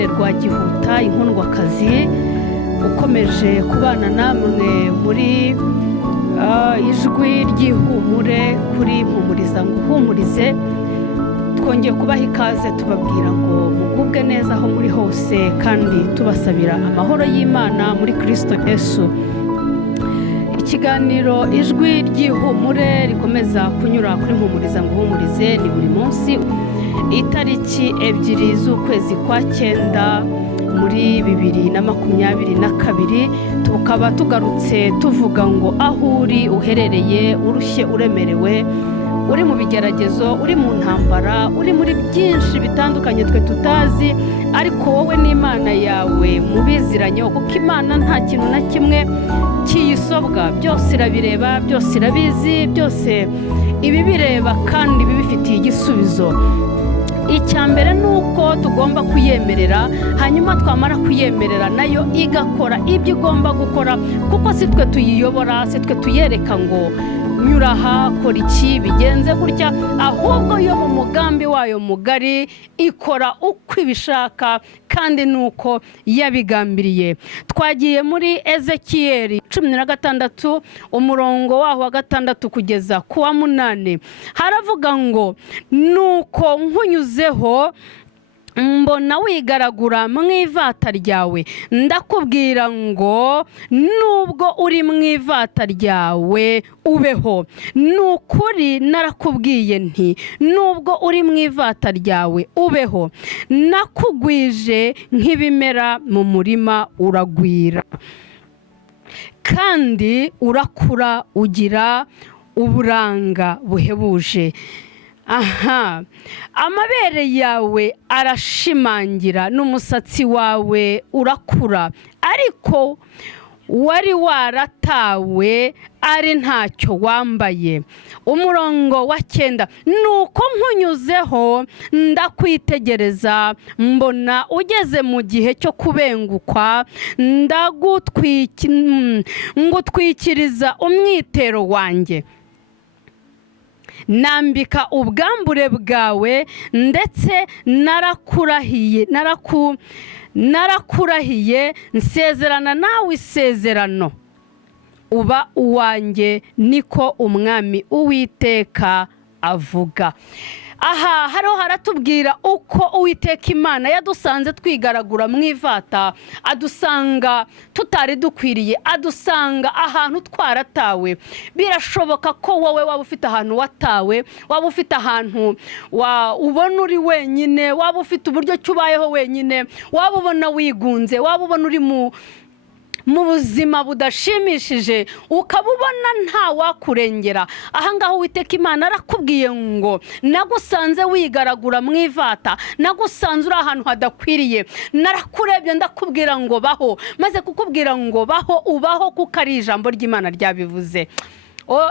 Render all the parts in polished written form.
Eveline Rwagihuta inkundwakazi ukomeje kubana namwe muri ijwi ry'ihumure kuri Mpumuriza ngo uhumurize. Twongeye kubaha ikaze tubabwira ngo mugubwe neza aho muri hose kandi tubasabira amahoro y'Imana muri Kristo Yesu. Ikiganiro ijwi ry'ihumure rikomeza kunyura kuri Mpumuriza ngo uhumurize ni buri munsi itariki 2 z'ukwezi kwa 9 muri 2022. Tukaba tugarutse tuvuga ngo aho uri uherereye urushye uremerewe, uri mu bigeragezo, uri mu ntambara, uri muri byinshi bitandukanye twe tutazi, ariko wowe n'Imana yawe mubiziranye, kuko Imana nta kintu na kimwe kiyisobwa, byose irabireba, byose irabizi, byose ibibireba kandi bibifitiye igisubizo. Icyambere nuko tugomba kuyemerera, hanyuma twamara kuyemerera nayo igakora ibyo igomba gukora, kuko si twe tuyiyobora, si twe tuyereka ngo nyura aha kora iki bigenze gutya, ahubwo yo mu mugambi wayo mugari ikora uko ibishaka kandi nuko yabigambiriye. Twagiye muri Ezekiyeli 16 umurongo waho wa 6 kugeza ku wa 8. Haravuga ngo nuko nkunyuzeho mbona wigaragura mu ivata ryawe, ndakubwira ngo nubwo uri mu ivata ryawe ubeho. Nukuri narakubwiye nti nubwo uri mu ivata ryawe ubeho, nakugwije nk'ibimera mu murima uragwira kandi urakura ugira uburanga buhebuje. Aha, amabere yawe arashimangira n'umusatsi wawe urakura, ariko wari waratawe ari ntacyo wambaye. Umurongo wa 9, nuko nkunyuzeho ndakwitegereza mbona ugeze mu gihe cyo kubengukwa, ngutwikiriza umwitero wanjye, nambika ubwambure bwawe, ndetse narakurahiye nsezerana nawe isezerano, uba uwanjye, niko Umwami Uwiteka avuga. Aha hariho haratubwira uko Uwiteka Imana yadusanze twigaragura mu ivata, adusanga tutari dukwiriye, adusanga ahantu twaratawe. Birashoboka ko wowe waba ufite ahantu watawe, waba ufite ahantu ubona uri wenyine, waba ufite uburyo cyubayeho wenyine, waba ubona wigunze, waba ubona uri mu buzima budashimishije, ukabubona nta wakurengera. Ahangaho Uwiteka Imana arakubwiye ngo nagusanze wigaragura mu ivata, nagusanze uri ahantu hadakwiriye, narakurebye ndakubwira ngo baho, maze kukubwira ngo baho ubaho, kuko ari ijambo ry'Imana ryabivuze.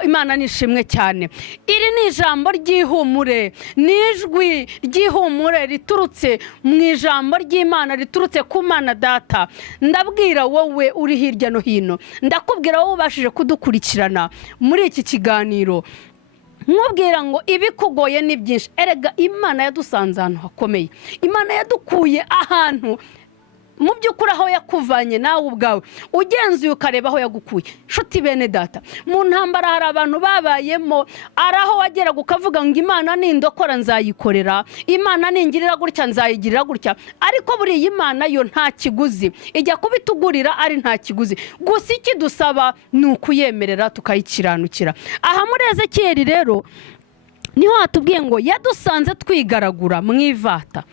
Imana nishimwe cyane. Iri ni ijambo ry'ihumure, nijwi ry'ihumure riturutse mu ijambo ry'Imana, riturutse ku Mana Data. Ndabwira wowe uri hirya no hino, ndakubwira wowe ubashije kudukurikirana muri iki kiganiro, nkubwira ngo ibikugoye ni byinshi. Erega Imana yadusanze ahantu hakomeye, Imana yadukuye ahantu mu by'ukuri aho yakuvanye nawe ubwawe ugenzuye ukareba aho yagukuye. Nshuti bene Data, mu ntambara hari abantu babayemo, araho wageraga ukavuga ngo Imana nindokora nzayikorera, Imana ningirira gutya nzayigirira gutya, ariko buriya Imana yo nta kiguzi ijya kubitugurira, ari nta kiguzi. Gusa ikidusaba ni ukuyemerera tukayikiranukira. Aha muri Ezekiyeli rero niho hatubwiye ngo yadusanze twigaragura mu ivata.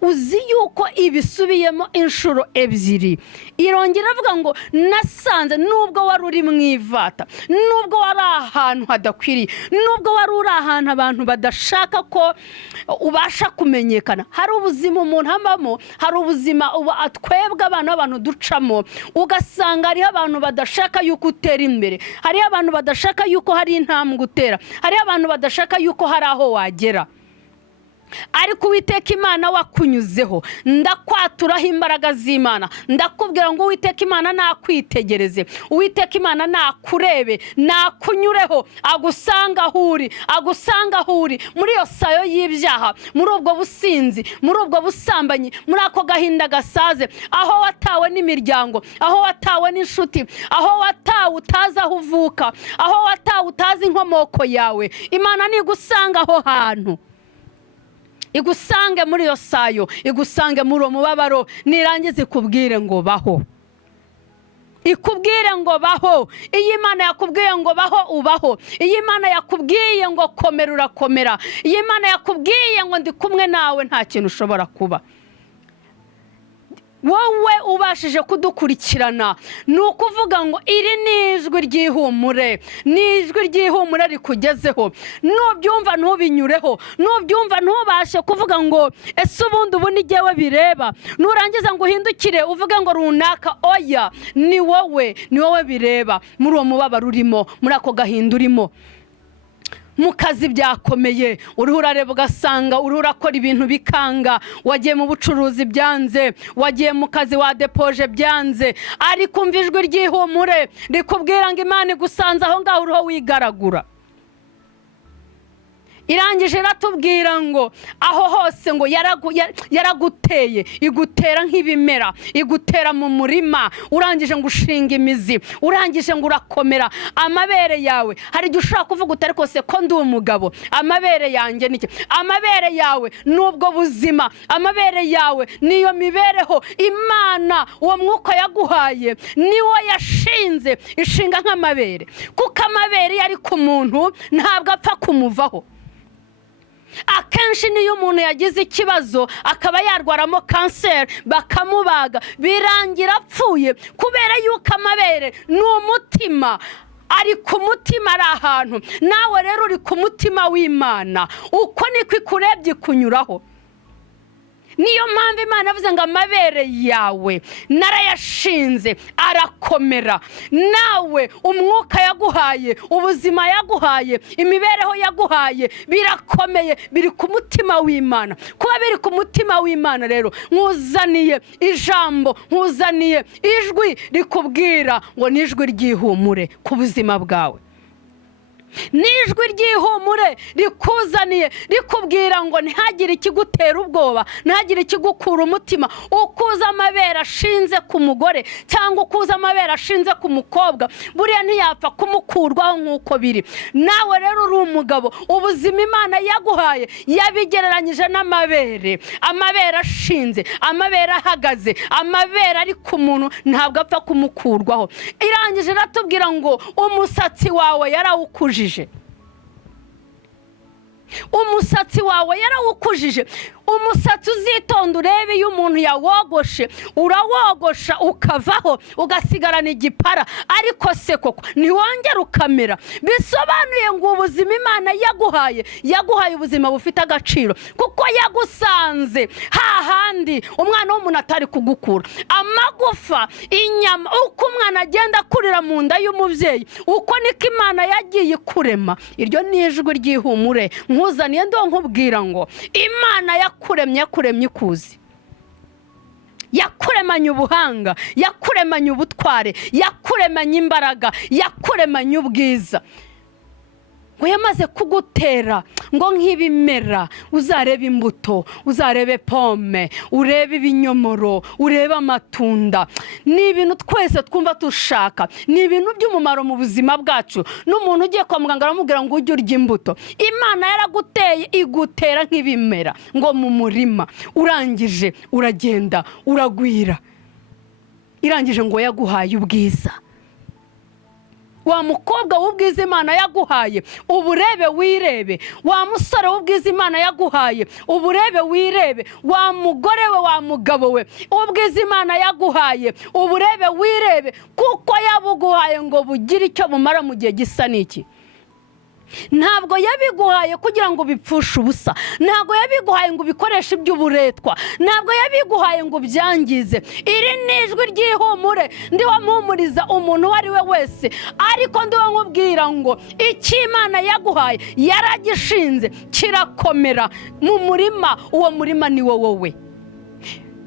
Uzi yuko ibisubiyemo inshuro 2. Irongera avuga ngo nasanze nubwo wari uri mu ivata, nubwo wari ahantu hadakwiriye, nubwo wari uri ahantu abantu badashaka ko ubasha kumenyekana. Hari ubuzima umuntu ambamo, hari ubuzima twebwe abana b'abantu ducamo, ugasanga hariho abantu badashaka yuko utera imbere, hariho abantu badashaka yuko hari intambwe utera, hariho abantu badashaka yuko hari aho wagera. ariko Uwiteka Imana wakunyuzeho, ndakwaturaho imbaraga z'Imana, ndakubwira ngo Uwiteka Imana nakwitegereze, Uwiteka Imana nakurebe, nakunyureho, agusanga aho uri muri iyo sayo y'ibyaha, muri ubwo businzi, muri ubwo busambanyi, muri ako gahinda gasaze, aho watawe n'imiryango, aho watawe n'inshuti, aho watawe utazi aho uvuka, aho watawe utazi inkomoko yawe. Imana nigusanga aho hantu, igusange muri iyo sayo, igusange muri uwo mubabaro, nirangiza ikubwire ngo baho, ikubwire ngo baho. Iyo Imana yakubwiye ngo baho, ubaho. Iyo Imana yakubwiye ngo komera, urakomera. Iyo Imana yakubwiye ngo ndi kumwe nawe, nta kintu ushobora kuba. Wowe ubashije kudukurikirana, ni ukuvuga ngo iri ni ijwi ry'ihumure, ni ijwi ry'ihumure rikugezeho. Nubyumva ntubinyureho, nubyumva ntubashe kuvuga ngo ese ubundi ubu ni jyewe bireba, nurangiza ngo uhindukire uvuge ngo runaka. Oya, ni wowe bireba, muri uwo mubabaro urimo, muri ako gahinda urimo. Mu kazi byakomeye, uriho urareba ugasanga uriho urakora ibintu bikanga, wagiye mu bucuruzi byanze, wagiye mu kazi wadepoje byanze, ariko umva ijwi ry'ihumure rikubwira ngo Imana igusanze aho ngaho uriho wigaragura. Irangije iratubwira ngo aho hose ngo yaraguteye, igutera nk'ibimera, igutera mu murima, urangije ngo ushinga imizi, urangije ngo urakomera. Amabere yawe, hari igihe ushaka kuvuga utari kose ko ndi umugabo, amabere yanjye niki? Amabere yawe n'ubwo buzima, amabere yawe niyo mibereho Imana uwo mwuka yaguhaye niwo yashinze, ishinga nk'amabere, kuko amabere yari ku muntu ntabwo apfa kumuvaho. Akenshi niyo umuntu yagize ikibazo akaba yarwaramo kanseri bakamubaga, birangira apfuye kubera yuko amabere ni umutima, ari ku mutima, ari ahantu. Nawe rero uri ku mutima w'Imana, uko niko ikurebye kunyuraho. Niyo mpamvu Imana yavuze ngo amabere yawe narayashinze, arakomera. Nawe umwuka yaguhaye, ubuzima yaguhaye, imibereho yaguhaye birakomeye, biri ku mutima w'Imana. Kuba biri ku mutima w'Imana rero, nkuzaniye ijambo, nkuzaniye ijwi rikubwira ngo ni ijwi ry'ihumure ku buzima bwawe. Nijwi ry'ihumure rikuzaniye rikubwira ngo ntihagire ikigutera ubwoba, ntihagire ikigukura umutima. Ukuza amabere ashinze ku mugore cyangwa ukuza amabere ashinze ku mukobwa, buriya ntiyapfa kumukurwaho nk'uko biri. Nawe rero uri umugabo, ubuzima Imana yaguhaye yabigereranyije n'amabere. Amabere ashinze, amabere ahagaze, amabere ari ku muntu ntabwo apfa kumukurwaho. Irangije iratubwira ngo umusatsi wawe yarawukuje, umusatsi wawe yarawukujije. Umusatsi uzitonda urebe, iyo umuntu yawogoshe, urawogosha ukavaho ugasigarana igipara, ariko se koko ntiwongera ukamera. Bisobanuye ngo ubuzima Imana yaguhaye ubuzima bufite agaciro, kuko yagusanze hahandi umwana w'umuntu atari kugukura. Amagufa, inyama, uko umwana agenda akurira mu nda y'umubyeyi, uko niko Imana yagiye ikurema. Iryo ni ijwi ry'ihumure nkuzaniye, ndo nkubwira ngo Imana yakuremye ikuzi, yakuremanye ubuhanga, yakuremanye ubutware, yakuremanye imbaraga, yakuremanye ubwiza. Ngo yamaze kugutera ngo nk'ibimera, uzarebe imbuto, uzarebe pome, urebe ibinyomoro, urebe amatunda. Ni ibintu twese twumva dushaka, ni ibintu by'umumaro mu buzima bwacu. N'umuntu ugiye kwa muganga aramubwira ngo ujye urya imbuto. Imana yaraguteye igutera nk'ibimera ngo mu murima, urangije uragenda uragwira. Irangije ngo yaguhaye ubwiza. Wa mukobwa w'ubwiza Imana yaguhaye, uburebe wirebe. Wa musore w'ubwiza Imana yaguhaye, uburebe wirebe. Wa mugore we, wa mugabo we, ubwiza Imana yaguhaye, uburebe wirebe, kuko yabuguhaye ngo bugire icyo bumara mu gihe gisa n'iki. ntabwo yabiguhaye kugira ngo bipfushe ubusa, ntabwo yabiguhaye ngo ubikoreshe iby'uburetwa, ntabwo yabiguhaye ngo byangize. Iri ni ijwi ry'ihumure ndiho mpumuriza umuntu uwo ari we wese, ariko ndiho nkubwira ngo icyo Imana yaguhaye yaragishinze kirakomera mu murima. Uwo murima ni wowe.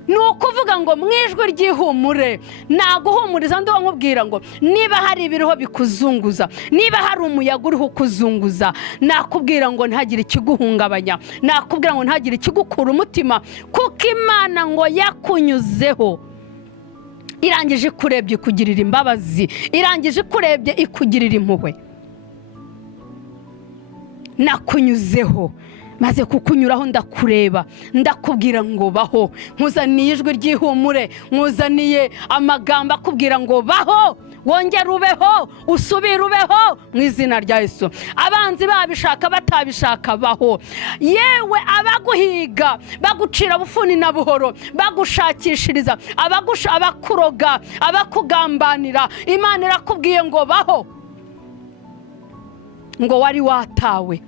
Ni ukuvuga ngo mu ijwi ry'ihumure naguhumuriza ndiho nkubwira ngo niba hari ibiriho bikuzunguza, niba hari umuyaga uriho ukuzunguza, nakubwira ngo ntagire ikiguhungabanya, nakubwira ngo ntagire ikigukura umutima, kuko Imana ngo yakunyuzeho irangije ikurebye ikugirira imbabazi, irangije ikurebye ikugirira impuhwe. Nakunyuzeho maze kukunyuraho ndakureba, ndakubwira ngo baho. Nkuzaniye ijwi ry'ihumure, nkuzaniye amagambo akubwira ngo baho, wongere ubeho, usubire ubeho mu izina rya Yesu. Abanzi babishaka batabishaka baho. Yewe abaguhiga bagucira bufuni na buhoro, bagushakishiriza, abakuroga, abakugambanira, Imana irakubwiye ngo baho, ngo wari watawe,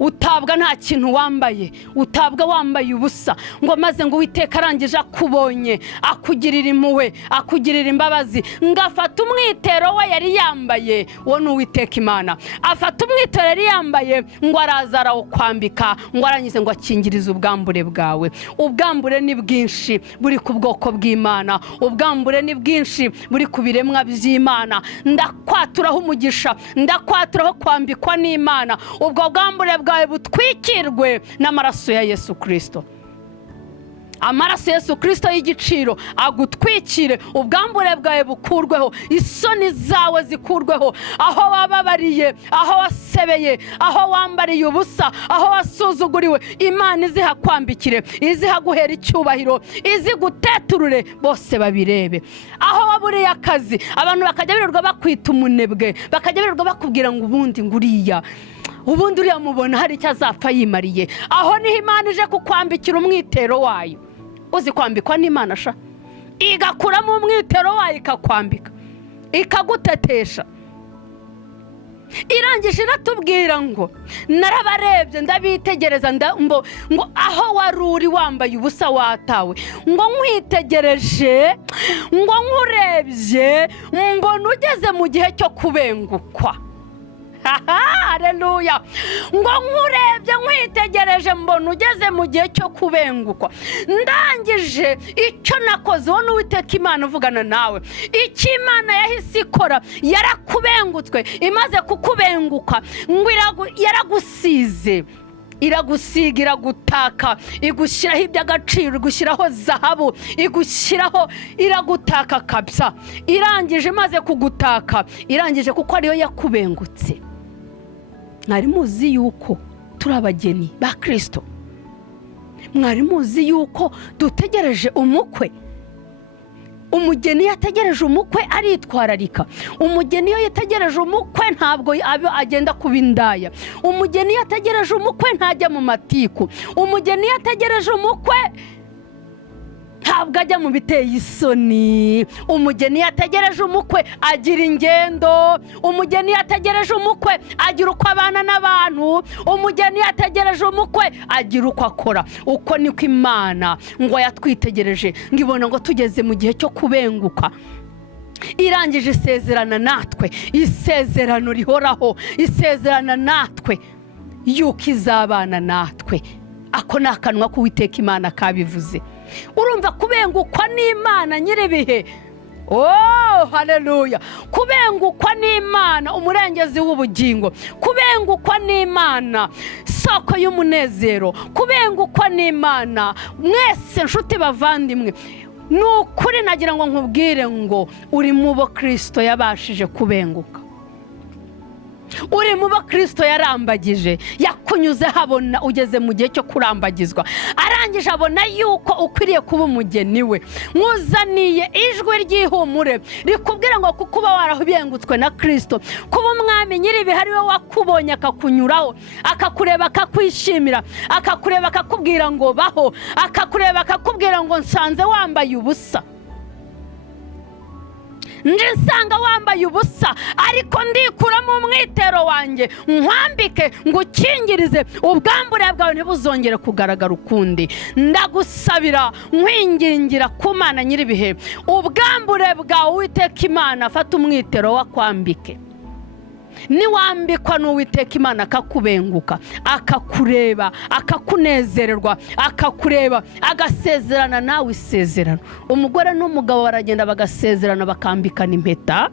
utabwa nta kintu wambaye, utabwa wambaye ubusa, ngo maze ngo Uwiteka arangije akubonye akugirira impuhwe, akugirira imbabazi, ngafata umwitero we yari yambaye. Uwo ni Uwiteka Imana, afata umwitero yari yambaye ngo araza arawukwambika, ngo arangize ngo akingirize ubwambure bwawe. Ubwambure ni bwinshi buri ku bwoko bw'Imana, ubwambure ni bwinshi buri ku biremwa by'Imana. Ndakwaturaho umugisha, ndakwaturaho kwambikwa n'Imana. Ubwo bwambure bwawe butwikirwe n'amaraso ya Yesu Kristo. Amaraso ya Yesu Kristo y'igiciro agutwikire, ubwambure bwawe bukurweho, isoni zawe zikurweho, aho wababariye, aho wasebeye, aho wambariye ubusa, aho wasuzuguriwe, Imana izihakwambikire, izihaguhera icyubahiro, iziguteturure, bose babirebe. Aho waburiye akazi, abantu bakajya birirwa bakwita umunebwe, bakajya birirwa bakubwira ngo ubundi nguriya, ubundi uriya mubona hari icyo azapfa yimariye. Aho niho Imana ije kukwambikira umwitero wayo. Uzi kwambikwa n'Imana sha, igakuramo umwitero wayo ikakwambika, ikagutetesha. Irangije iratubwira ngo narabarebye ndabitegereza, ngo aho wari uri wambaye ubusa watawe, ngo nkwitegereje, ngo nkurebye, mbona ugeze mu gihe cyo kubengukwa. Haleluya. Ngo nkurebye nkwitegereje, mbona ugeze mu gihe cyo kubengukwa. Ndangije icyo nakoze, wowe Uwiteka Imana uvugana nawe, icyo Imana yahise ikora, yarakubengutswe. Imaze kukubenguka ngo yaragusize, iragusiga, iragutaka, igushyiraho iby'agaciro, igushyiraho zahabu, igushyiraho, iragutaka kabisa. Irangije imaze kugutaka, irangije kuko ariyo yakubengutse. Mwari muzi yuko turi abageni ba Kristo? Mwari muzi yuko dutegereje umukwe? Umugeni yategereje umukwe aritwararika. Umugeni iyo yategereje umukwe ntabwo agenda kuba indaya. Umugeni yategereje umukwe ntajya mu matiku. Umugeni yategereje umukwe ntabwo ajya mu biteye isoni. Umugeni yategereje umukwe agira ingendo. Umugeni yategereje umukwe agira uko abana n'abantu. Umugeni yategereje umukwe agira uko akora. Uko niko Imana ngo yatwitegereje, ngo ibona ngo tugeze mu gihe cyo kubenguka. Irangije isezerana natwe, isezerano rihoraho, isezerana natwe yuko izabana natwe. Ako ni akanwa k'Uwiteka Imana kabivuze. Urumva kubengukwa n'Imana nyiribihe. Oh, haleluya. Kubengukwa n'Imana umurengezi w'ubugingo, kubengukwa n'Imana soko y'umunezero, kubengukwa n'Imana. Mwese nshuti bavandimwe, nukuri nagira ngo nkubwire ngo uri mu bo Kristo yabashije kubenguka. Uri mu bo Kristo yarambagije, yakunyuze habona ugeze mu gihe cyo kurambagizwa. Arangije abona yuko ukwiriye kuba umugeni we. Mwuzaniye ijwi ry'ihumure rikubwira ngo kuko uba warabengutswe na Kristo, kuba umwami nyiribihe ari we wakubonye akakunyuraho, akakureba akakwishimira, akakureba akakubwira ngo baho, akakureba akakubwira ngo nsanze wambaye ubusa. nje nsanga wambaye ubusa, ariko ndikuramo umwitero wanjye nkwambike ngukingirize ubwambure bwawe ntibuzongere kugaragara ukundi. Ndagusabira nkwingingira ku Mana nyir'ibihe, ubwambure bwawe Uwiteka Imana, fata umwitero wakwambike. Niwambikwa n'Uwiteka Imana akakubenguka, akakureba, akakunezererwa, akakureba, agasezerana nawe isezerano. Umugore n'umugabo baragenda bagasezerana, bakambikana impeta,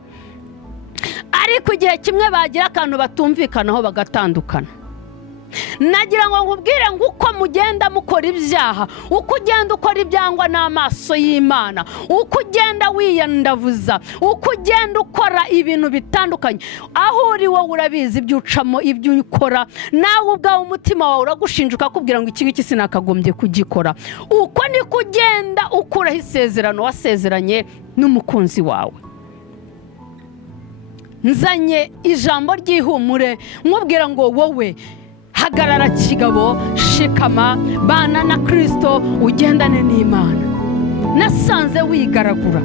ariko igihe kimwe bagira akantu batumvikanaho bagatandukana. Nagira ngo nkubwire ngo uko mugenda mukora ibyaha, uko ugenda ukora ibyangwa n'amaso y'Imana, uko ugenda wiyandavuza, uko ugenda ukora ibintu bitandukanye, aho uri wowe urabizi ibyo ucamo, ibyo ukora, nawe ubwawe umutima wawe uragushinja ukakubwira ngo iki ngiki sinakagombye kugikora. Uko niko ugenda ukuraho isezerano wasezeranye n'umukunzi wawe. Nzanye ijambo ry'ihumure nkubwira ngo wowe hagarara kigabo, shikama, bana na Kristo, ugendane n'Imana. Nasanze wigaragura,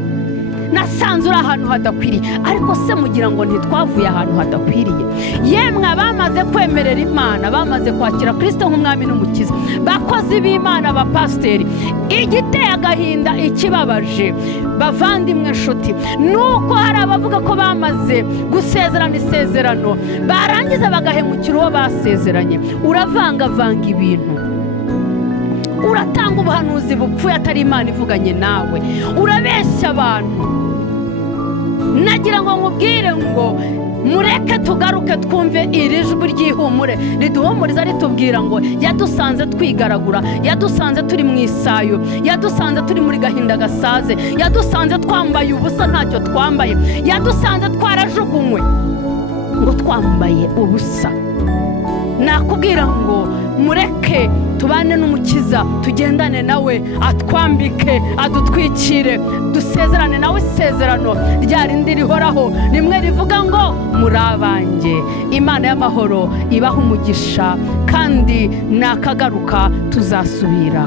nasanze uri ahantu hadakwiriye, ariko se mugira ngo ntitwavuye ahantu hadakwiriye? Yemwe abamaze kwemerera Imana, bamaze kwakira Kristo nk'umwami n'umukiza, bakozi b'Imana, abapasiteri, igiteye agahinda, ikibabaje bavandimwe nshuti, nuko hari abavuga ko bamaze gusezerana isezerano, barangiza bagahemukira uwo basezeranye. Uravangavanga ibintu, uratanga ubuhanuzi bupfuye atari Imana ivuganye nawe, urabeshya abantu. Nagira ngo nkubwire ngo mureke tugaruke twumve iri jwi ry'ihumure riduhumuriza, ritubwira ngo yadusanze twigaragura, yadusanze turi mu isayo, yadusanze turi muri gahinda gasaze, yadusanze twambaye ubusa ntacyo twambaye, yadusanze twarajugunywe ngo twambaye ubusa. Nakubwira ngo mureke tubane n'umukiza, tugendane nawe, atwambike, adutwikire, dusezerane nawe isezerano rya rindi rihoraho, rimwe rivuga ngo muri abanjye. Imana y'amahoro ibaha umugisha, kandi nakagaruka tuzasubira.